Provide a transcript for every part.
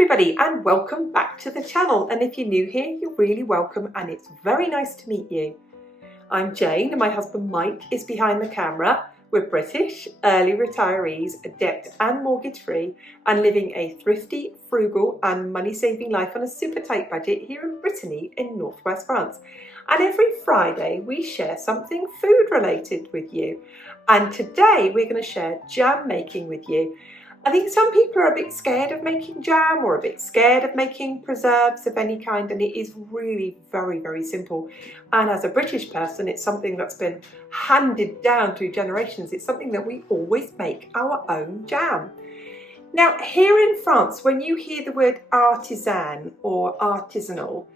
everybody and welcome back to the channel, and if you're new here you're really welcome and it's very nice to meet you. I'm Jane and my husband Mike is behind the camera. We're British, early retirees, debt and mortgage free and living a thrifty, frugal and money saving life on a super tight budget here in Brittany in northwest France. And every Friday we share something food related with you, and today we're going to share jam making with you. I think some people are a bit scared of making jam or a bit scared of making preserves of any kind, and it is really very simple. And as a British person, it's something that's been handed down through generations. It's something that we always make our own jam. Now here in France, when you hear the word artisan or artisanal,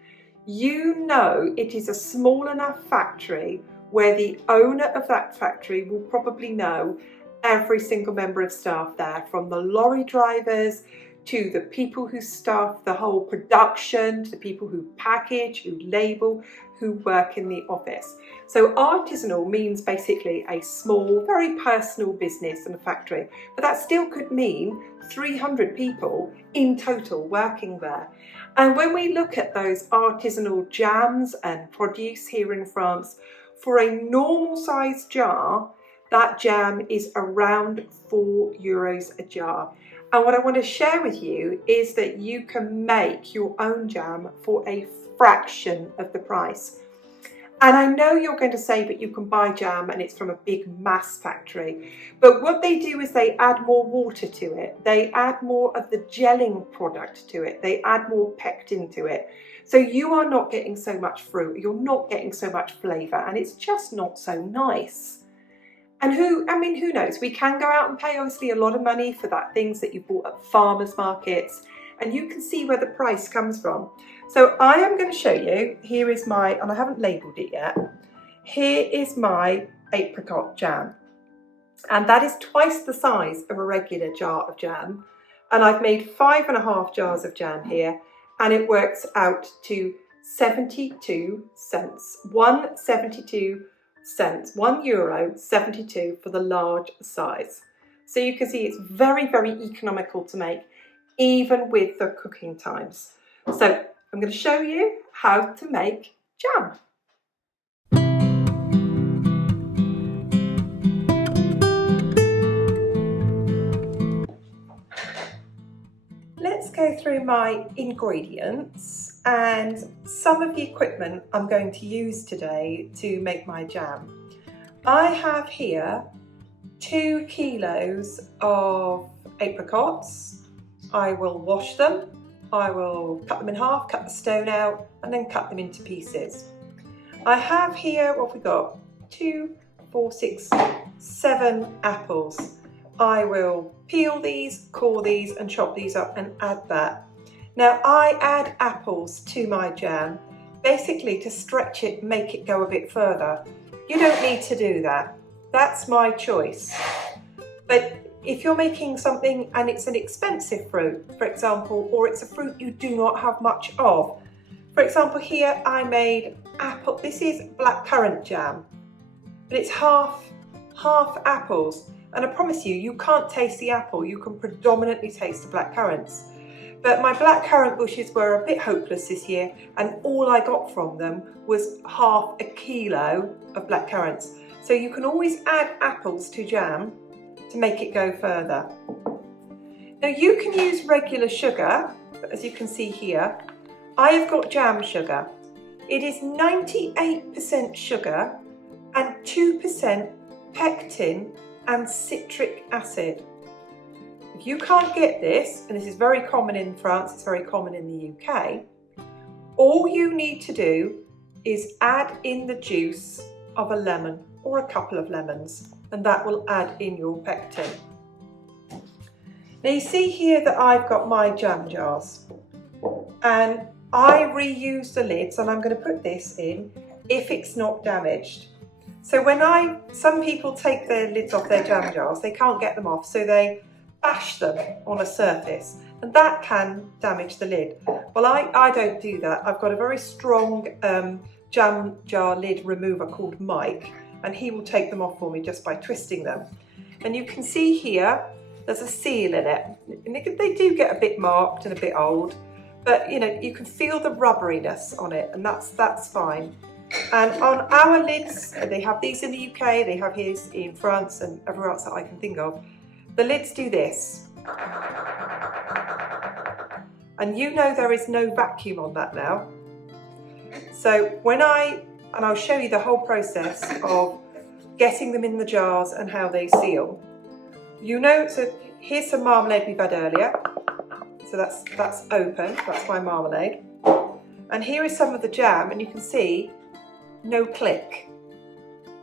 you know it is a small enough factory where the owner of that factory will probably know every single member of staff there, from the lorry drivers to the people who staff the whole production, to the people who package, who label, who work in the office. So artisanal means basically a small, very personal business and a factory, but that still could mean 300 people in total working there. And when we look at those artisanal jams and produce here in France, for a normal size jar, that jam is around €4 a jar. And what I want to share with you is that you can make your own jam for a fraction of the price. And I know you're going to say, but you can buy jam and it's from a big mass factory. But what they do is they add more water to it. They add more of the gelling product to it. They add more pectin to it. So you are not getting so much fruit. You're not getting so much flavour, and it's just not so nice. And who knows? We can go out and pay obviously a lot of money for that things that you bought at farmers markets, and you can see where the price comes from. So I am going to show you, here is my, and I haven't labelled it yet, here is my apricot jam. And that is twice the size of a regular jar of jam. And I've made 5.5 jars of jam here, and it works out to 72 cents, €1.72 for the large size. So you can see it's very economical to make, even with the cooking times. So I'm going to show you how to make jam. Let's go through my ingredients and some of the equipment I'm going to use today to make my jam. I have here 2 kilos of apricots. I will wash them, I will cut them in half, cut the stone out and then cut them into pieces. I have here, what have we got? 2, 4, 6, 7 apples. I will peel these, core these and chop these up and add that. Now I add apples to my jam basically to stretch it, make it go a bit further. You don't need to do that. That's my choice. But if you're making something and it's an expensive fruit, for example, or it's a fruit you do not have much of. For example, here I made apple, this is blackcurrant jam, but it's half apples. And I promise you, you can't taste the apple, you can predominantly taste the blackcurrants. But my blackcurrant bushes were a bit hopeless this year, and all I got from them was half a kilo of blackcurrants. So you can always add apples to jam to make it go further. Now you can use regular sugar, but as you can see here, I have got jam sugar. It is 98% sugar and 2% pectin and citric acid. If you can't get this, and this is very common in France, it's very common in the UK, all you need to do is add in the juice of a lemon or a couple of lemons, and that will add in your pectin. Now you see here that I've got my jam jars, and I reuse the lids, and I'm going to put this in if it's not damaged. So some people take their lids off their jam jars, they can't get them off, so they bash them on a surface, and that can damage the lid. Well, I don't do that. I've got a very strong jam jar lid remover called Mike, and he will take them off for me just by twisting them. And you can see here there's a seal in it. And they do get a bit marked and a bit old, but you know, you can feel the rubberiness on it, and that's fine. And on our lids, they have these in the UK, they have his in France and everywhere else that I can think of. The lids do this. And you know there is no vacuum on that now. So I'll show you the whole process of getting them in the jars and how they seal. You know, so here's some marmalade we've had earlier. So that's open, that's my marmalade. And here is some of the jam, and you can see no click.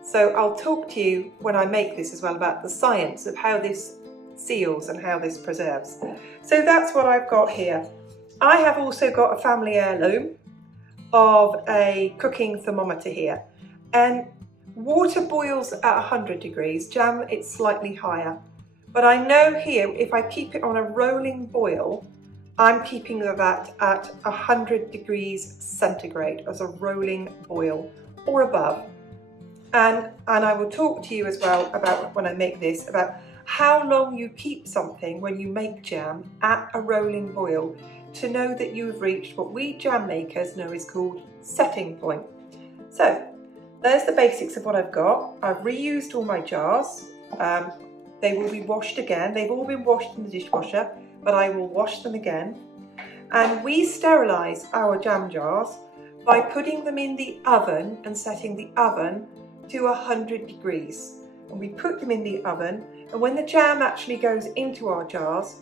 So I'll talk to you when I make this as well about the science of how this seals and how this preserves. So that's what I've got here. I have also got a family heirloom of a cooking thermometer here, and water boils at 100 degrees, jam it's slightly higher. But I know here if I keep it on a rolling boil, I'm keeping that at 100 degrees centigrade as a rolling boil or above. And I will talk to you as well about when I make this, about how long you keep something when you make jam at a rolling boil to know that you've reached what we jam makers know is called setting point. So there's the basics of what I've got. I've reused all my jars. They will be washed again. They've all been washed in the dishwasher, but I will wash them again. And we sterilise our jam jars by putting them in the oven and setting the oven to 100 degrees. And we put them in the oven, and when the jam actually goes into our jars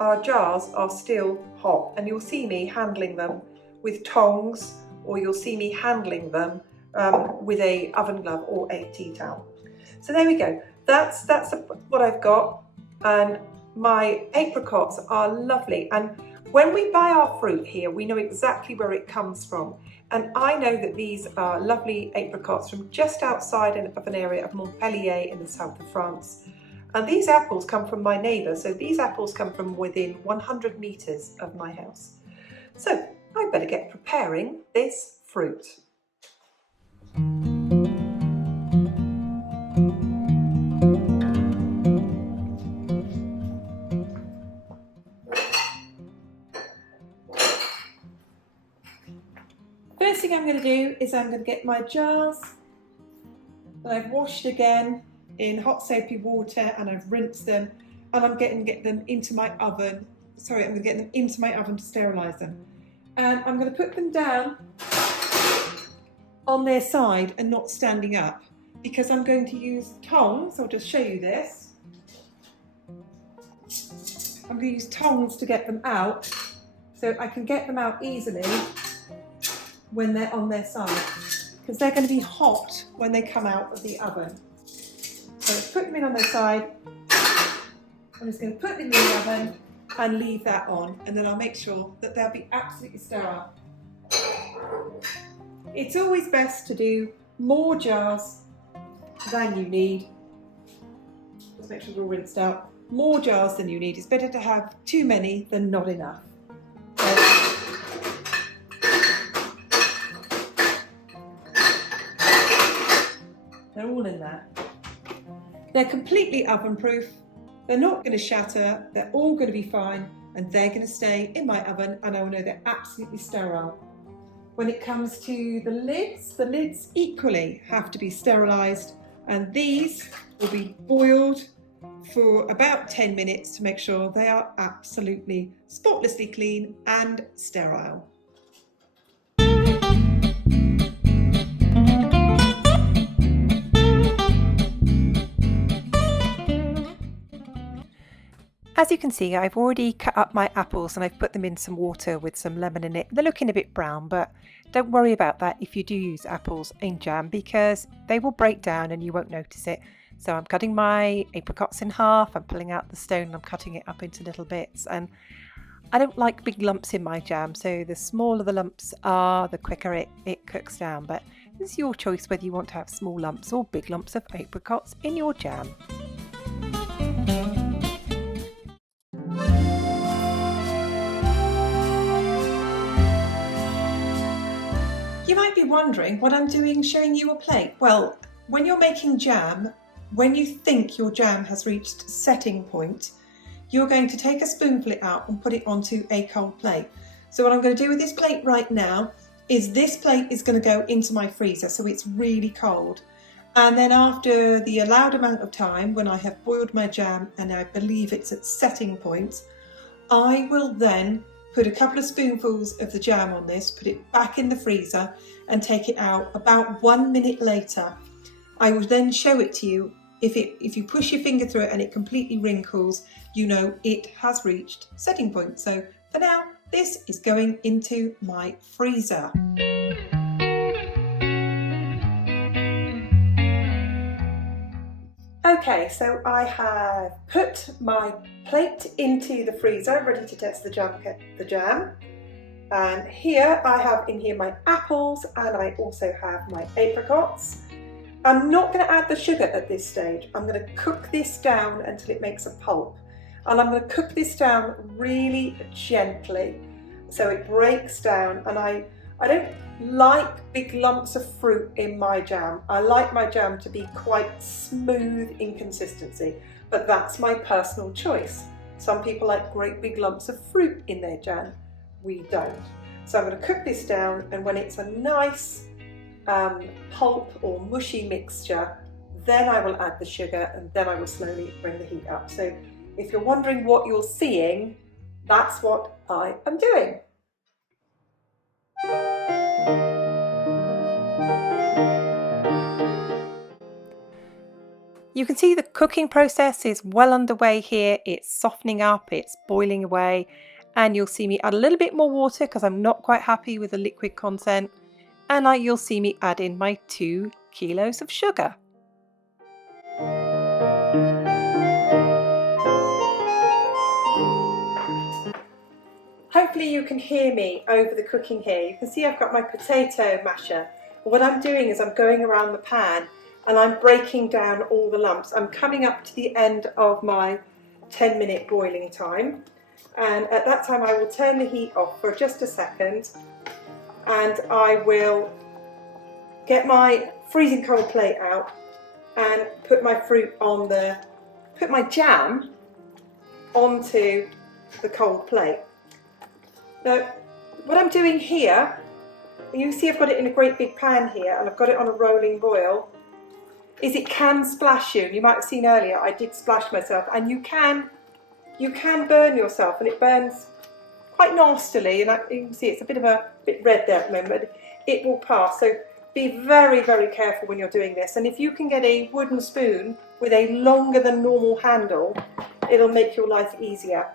are still hot. And you'll see me handling them with tongs, or you'll see me handling them with a oven glove or a tea towel. So there we go. That's what I've got, and my apricots are lovely. And when we buy our fruit here, we know exactly where it comes from. And I know that these are lovely apricots from just outside of an area of Montpellier in the south of France. And these apples come from my neighbour, so these apples come from within 100 metres of my house. So I better get preparing this fruit. First thing I'm going to do is I'm going to get my jars that I've washed again in hot soapy water, and I've rinsed them, and I'm going to get them into my oven. Sorry, I'm going to get them into my oven to sterilise them. And I'm going to put them down on their side and not standing up, because I'm going to use tongs. I'll just show you this. I'm going to use tongs to get them out, so I can get them out easily when they're on their side, because they're going to be hot when they come out of the oven. So let's put them in on their side. I'm just going to put them in the oven and leave that on, and then I'll make sure that they'll be absolutely sterile. It's always best to do more jars than you need. Just make sure they're all rinsed out. More jars than you need. It's better to have too many than not enough. They're all in there. They're completely oven proof. They're not going to shatter. They're all going to be fine, and they're going to stay in my oven, and I will know they're absolutely sterile. When it comes to the lids equally have to be sterilised, and these will be boiled for about 10 minutes to make sure they are absolutely spotlessly clean and sterile. As you can see, I've already cut up my apples and I've put them in some water with some lemon in it. They're looking a bit brown, but don't worry about that if you do use apples in jam, because they will break down and you won't notice it. So I'm cutting my apricots in half, I'm pulling out the stone and I'm cutting it up into little bits. And I don't like big lumps in my jam, so the smaller the lumps are, the quicker it cooks down. But it's your choice whether you want to have small lumps or big lumps of apricots in your jam. You might be wondering what I'm doing showing you a plate. Well, when you're making jam, when you think your jam has reached setting point, you're going to take a spoonful it out and put it onto a cold plate. So what I'm going to do with this plate right now is this plate is going to go into my freezer, so it's really cold. And then after the allowed amount of time, when I have boiled my jam and I believe it's at setting point, I will then put a couple of spoonfuls of the jam on this, put it back in the freezer and take it out about 1 minute later. I will then show it to you. If you push your finger through it and it completely wrinkles, you know it has reached setting point. So for now, this is going into my freezer. Okay, so I have put my plate into the freezer, ready to test the jam. And here I have in here my apples, and I also have my apricots. I'm not going to add the sugar at this stage. I'm going to cook this down until it makes a pulp. And I'm going to cook this down really gently so it breaks down. And I don't like big lumps of fruit in my jam. I like my jam to be quite smooth in consistency, but that's my personal choice. Some people like great big lumps of fruit in their jam. We don't. So I'm going to cook this down, and when it's a nice pulp or mushy mixture, then I will add the sugar, and then I will slowly bring the heat up. So if you're wondering what you're seeing, that's what I am doing. You can see the cooking process is well underway here. It's softening up, it's boiling away, and you'll see me add a little bit more water because I'm not quite happy with the liquid content, and you'll see me add in my 2 kilos of sugar. Hopefully you can hear me over the cooking here. You can see I've got my potato masher. What I'm doing is I'm going around the pan and I'm breaking down all the lumps. I'm coming up to the end of my 10-minute boiling time, and at that time I will turn the heat off for just a second, and I will get my freezing cold plate out and put my jam onto the cold plate. Now, what I'm doing here, you see I've got it in a great big pan here, and I've got it on a rolling boil, is it can splash you. You might have seen earlier I did splash myself, and you can burn yourself, and it burns quite nastily, and you can see it's a bit red there at the moment, but it will pass. So be very, very careful when you're doing this, and if you can get a wooden spoon with a longer than normal handle, it'll make your life easier.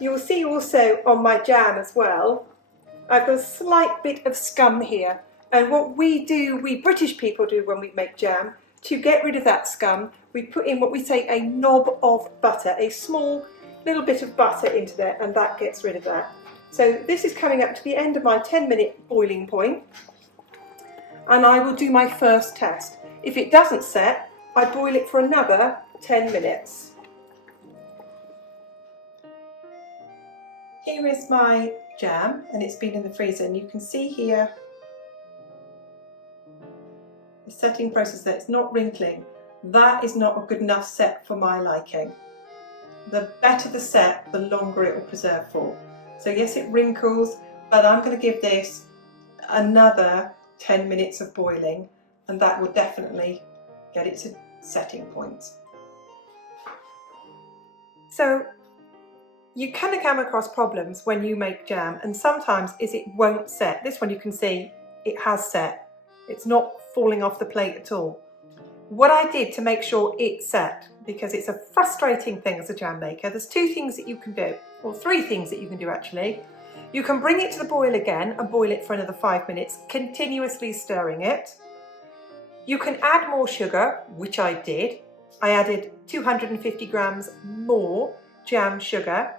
You'll see also on my jam as well, I've got a slight bit of scum here, and what we British people do when we make jam, to get rid of that scum, we put in what we say a knob of butter, a small little bit of butter into there, and that gets rid of that. So this is coming up to the end of my 10-minute boiling point, and I will do my first test. If it doesn't set, I boil it for another 10 minutes. Here is my jam, and it's been in the freezer, and you can see here the setting process there. It's not wrinkling. That is not a good enough set for my liking. The better the set, the longer it will preserve for. So yes, it wrinkles, but I'm going to give this another 10 minutes of boiling, and that will definitely get it to setting point. So you can come across problems when you make jam, and sometimes it won't set. This one you can see it has set. It's not falling off the plate at all. What I did to make sure it set, because it's a frustrating thing as a jam maker, there's 2 things that you can do, or 3 things that you can do actually. You can bring it to the boil again and boil it for another 5 minutes, continuously stirring it. You can add more sugar, which I did. I added 250 grams more jam sugar.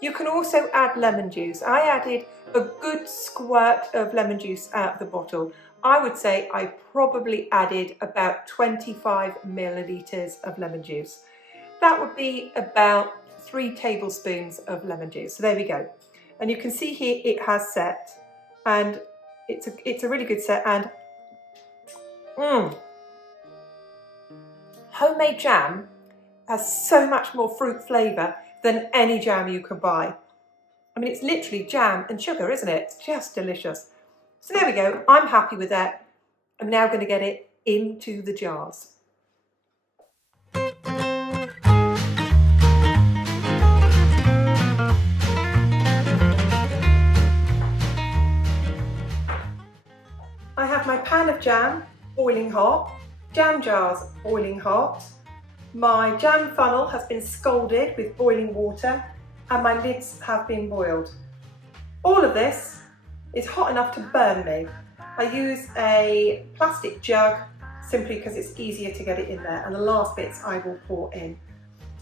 You can also add lemon juice. I added a good squirt of lemon juice out of the bottle. I would say I probably added about 25 millilitres of lemon juice. That would be about 3 tablespoons of lemon juice. So there we go. And you can see here it has set, and it's a really good set. And homemade jam has so much more fruit flavour than any jam you can buy. I mean, it's literally jam and sugar, isn't it? It's just delicious. So there we go, I'm happy with that. I'm now going to get it into the jars. I have my pan of jam boiling hot, jam jars boiling hot, my jam funnel has been scalded with boiling water, and my lids have been boiled. All of this is hot enough to burn me. I use a plastic jug simply because it's easier to get it in there, and the last bits I will pour in.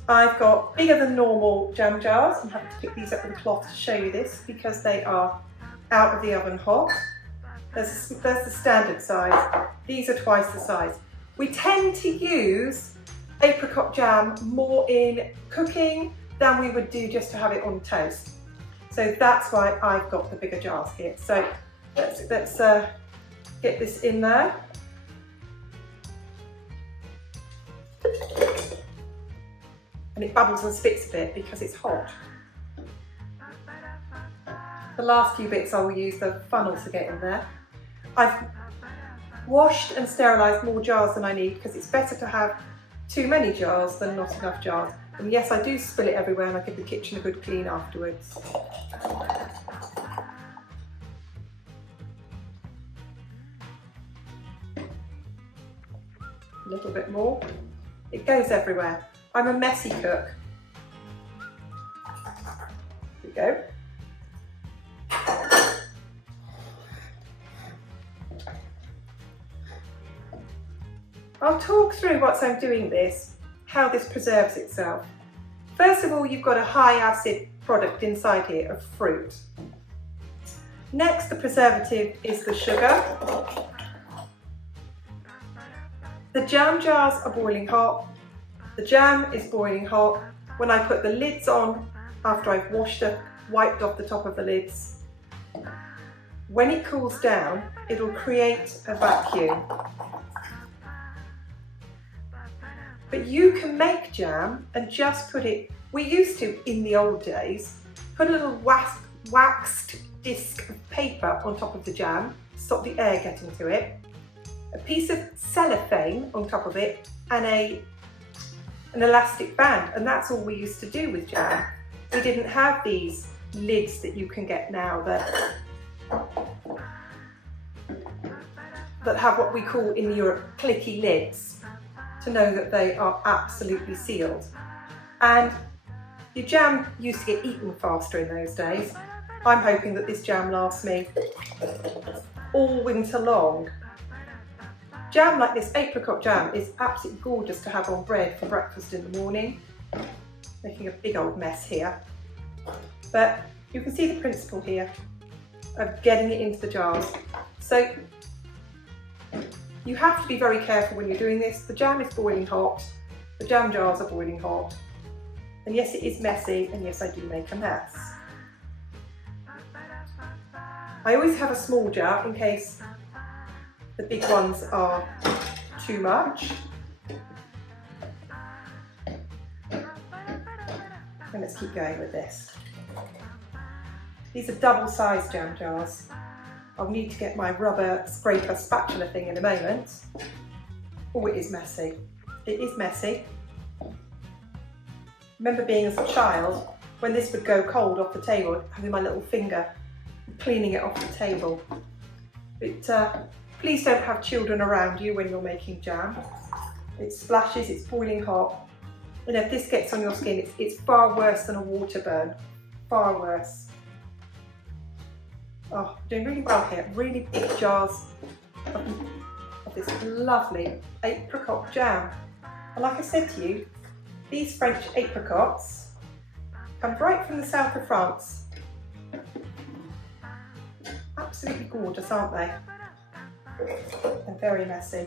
I've got bigger than normal jam jars. I'm having to pick these up with a cloth to show you this because they are out of the oven hot. There's the standard size. These are twice the size. We tend to use apricot jam more in cooking than we would do just to have it on toast. So that's why I've got the bigger jars here. So let's get this in there. And it bubbles and spits a bit because it's hot. The last few bits I will use the funnel to get in there. I've washed and sterilised more jars than I need because it's better to have too many jars than not enough jars. And yes, I do spill it everywhere and I give the kitchen a good clean afterwards. A little bit more. It goes everywhere. I'm a messy cook. Here we go. I'll talk through whilst I'm doing this, how this preserves itself. First of all, you've got a high acid product inside here of fruit. Next, the preservative is the sugar. The jam jars are boiling hot. The jam is boiling hot. When I put the lids on, after I've wiped off the top of the lids, when it cools down, it'll create a vacuum. But you can make jam and just put it, we used to in the old days, put a little waxed disc of paper on top of the jam, stop the air getting to it, a piece of cellophane on top of it, and an elastic band, and that's all we used to do with jam. We didn't have these lids that you can get now that have what we call in Europe clicky lids, to know that they are absolutely sealed. And your jam used to get eaten faster in those days. I'm hoping that this jam lasts me all winter long. Jam like this apricot jam is absolutely gorgeous to have on bread for breakfast in the morning. Making a big old mess here. But you can see the principle here of getting it into the jars. So you have to be very careful when you're doing this. The jam is boiling hot, the jam jars are boiling hot, and yes, it is messy, and yes, I do make a mess. I always have a small jar in case the big ones are too much. And let's keep going with this. These are double-sized jam jars. I'll need to get my rubber scraper spatula thing in a moment. Oh, it is messy. It is messy. Remember being as a child, when this would go cold off the table, having my little finger cleaning it off the table. But please don't have children around you when you're making jam. It splashes, it's boiling hot. And if this gets on your skin, it's far worse than a water burn. Far worse. Oh, doing really well here. Really big jars of this lovely apricot jam. And like I said to you, these French apricots come right from the south of France. Absolutely gorgeous, aren't they? And very messy.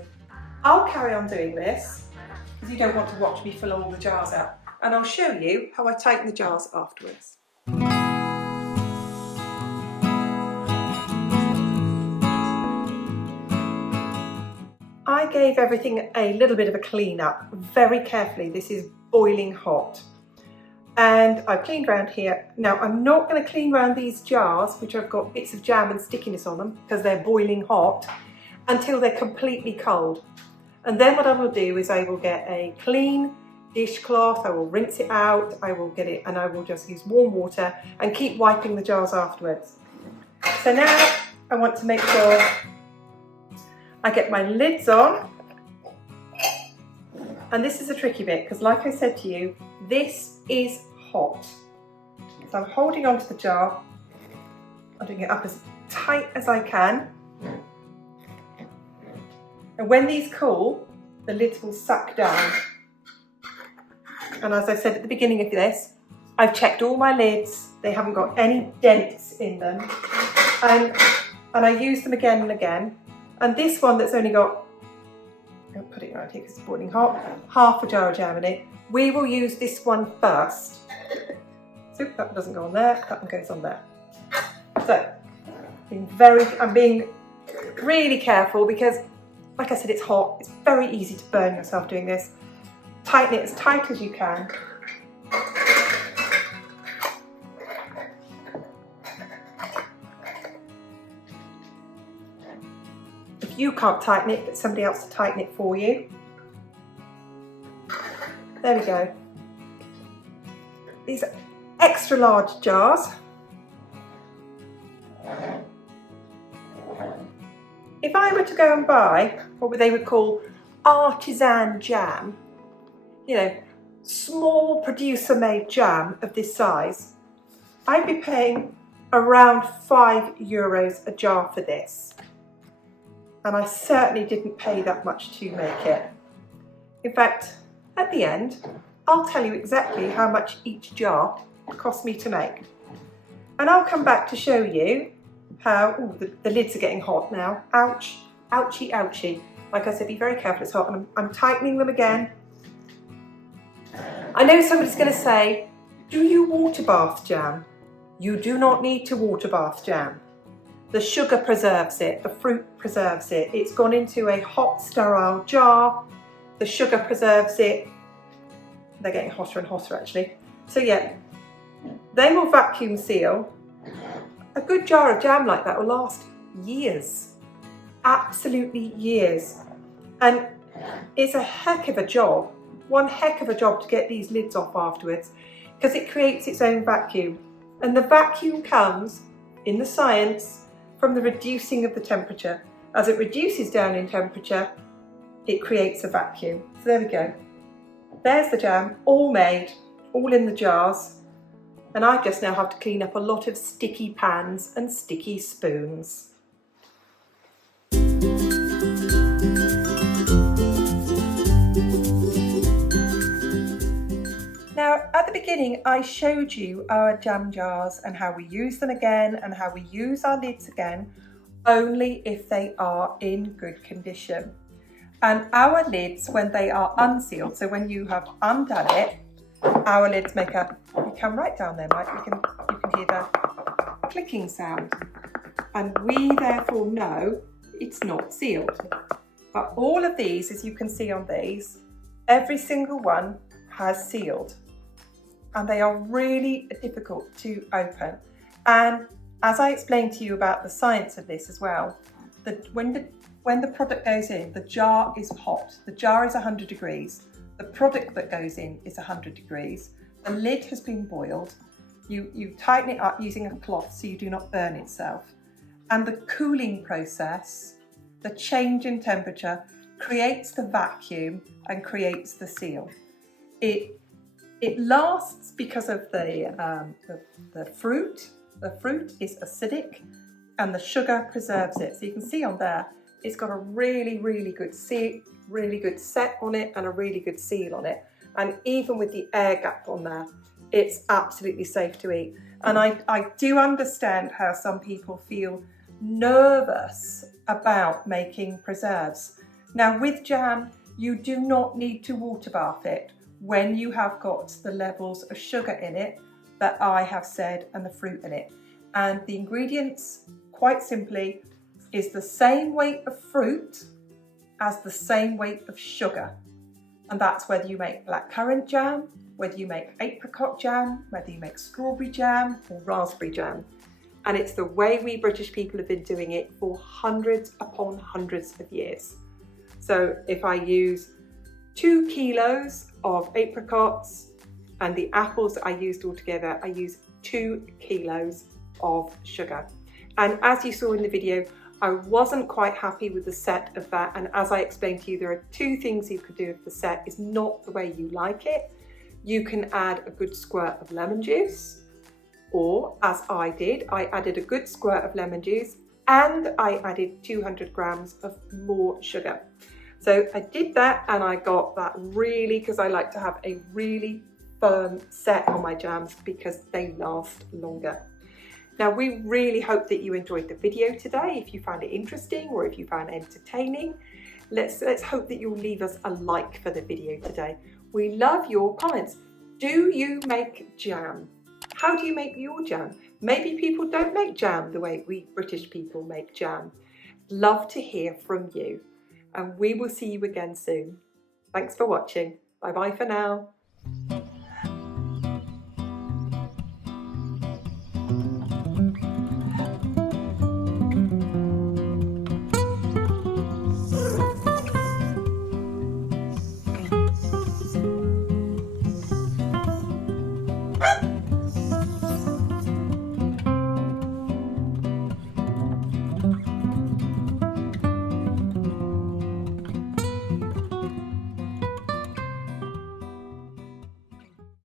I'll carry on doing this because you don't want to watch me fill all the jars out. And I'll show you how I tighten the jars afterwards. I gave everything a little bit of a clean up very carefully. This is boiling hot. And I've cleaned around here. Now I'm not going to clean around these jars, which have got bits of jam and stickiness on them because they're boiling hot, until they're completely cold. And then what I will do is I will get a clean dishcloth, I will rinse it out, I will get it, and I will just use warm water and keep wiping the jars afterwards. So now I want to make sure I get my lids on. And this is a tricky bit because, like I said to you, this is hot. So I'm holding onto the jar, I'm doing it up as tight as I can. And when these cool, the lids will suck down. And as I said at the beginning of this, I've checked all my lids. They haven't got any dents in them. And I use them again and again. And this one that's only got, I'll put it right here because it's boiling hot, half a jar of jam in it. We will use this one first. So that one doesn't go on there, that one goes on there. So, I'm being really careful because, like I said, it's hot. It's very easy to burn yourself doing this. Tighten it as tight as you can. If you can't tighten it, get somebody else to tighten it for you. There we go. These are extra large jars. If I were to go and buy what they would call artisan jam, you know, small producer made jam of this size, I'd be paying around €5 a jar for this. And I certainly didn't pay that much to make it. In fact, at the end, I'll tell you exactly how much each jar cost me to make. And I'll come back to show you how, the lids are getting hot now. Ouch, ouchie, ouchie. Like I said, be very careful, it's hot, and I'm tightening them again. I know somebody's going to say, do you water bath jam? You do not need to water bath jam. The sugar preserves it, the fruit preserves it. It's gone into a hot, sterile jar. The sugar preserves it. They're getting hotter and hotter actually. So yeah, they will vacuum seal. A good jar of jam like that will last years. Absolutely years. And it's a heck of a job. One heck of a job to get these lids off afterwards because it creates its own vacuum. And the vacuum comes, in the science, from the reducing of the temperature. As it reduces down in temperature, it creates a vacuum. So there we go. There's the jam, all made, all in the jars. And I just now have to clean up a lot of sticky pans and sticky spoons. Now, at the beginning, I showed you our jam jars and how we use them again and how we use our lids again, only if they are in good condition. And our lids, when they are unsealed, so when you have undone it, our lids make a, you come right down there, Mike, you can hear the clicking sound. And we therefore know it's not sealed. But all of these, as you can see on these, every single one has sealed. And they are really difficult to open. And as I explained to you about the science of this as well, when the product goes in, the jar is hot. The jar is 100 degrees. The product that goes in is 100 degrees. The lid has been boiled. You tighten it up using a cloth so you do not burn itself. And the cooling process, the change in temperature, creates the vacuum and creates the seal. It lasts because of the fruit. The fruit is acidic and the sugar preserves it. So you can see on there, it's got a really, really good seal, really good set on it and a really good seal on it. And even with the air gap on there, it's absolutely safe to eat. And I do understand how some people feel nervous about making preserves. Now with jam, you do not need to water bath it when you have got the levels of sugar in it that I have said and the fruit in it. And the ingredients, quite simply, is the same weight of fruit as the same weight of sugar. And that's whether you make blackcurrant jam, whether you make apricot jam, whether you make strawberry jam or raspberry jam. And it's the way we British people have been doing it for hundreds upon hundreds of years. So if I use 2 kilos of apricots and the apples that I used all together, I use 2 kilos of sugar. And as you saw in the video, I wasn't quite happy with the set of that. And as I explained to you, there are 2 things you could do if the set is not the way you like it. You can add a good squirt of lemon juice, or as I did, I added a good squirt of lemon juice and I added 200 grams of more sugar. So I did that and I got that really, because I like to have a really firm set on my jams because they last longer. Now, we really hope that you enjoyed the video today. If you found it interesting or if you found it entertaining, let's hope that you'll leave us a like for the video today. We love your comments. Do you make jam? How do you make your jam? Maybe people don't make jam the way we British people make jam. Love to hear from you. And we will see you again soon. Thanks for watching. Bye bye for now.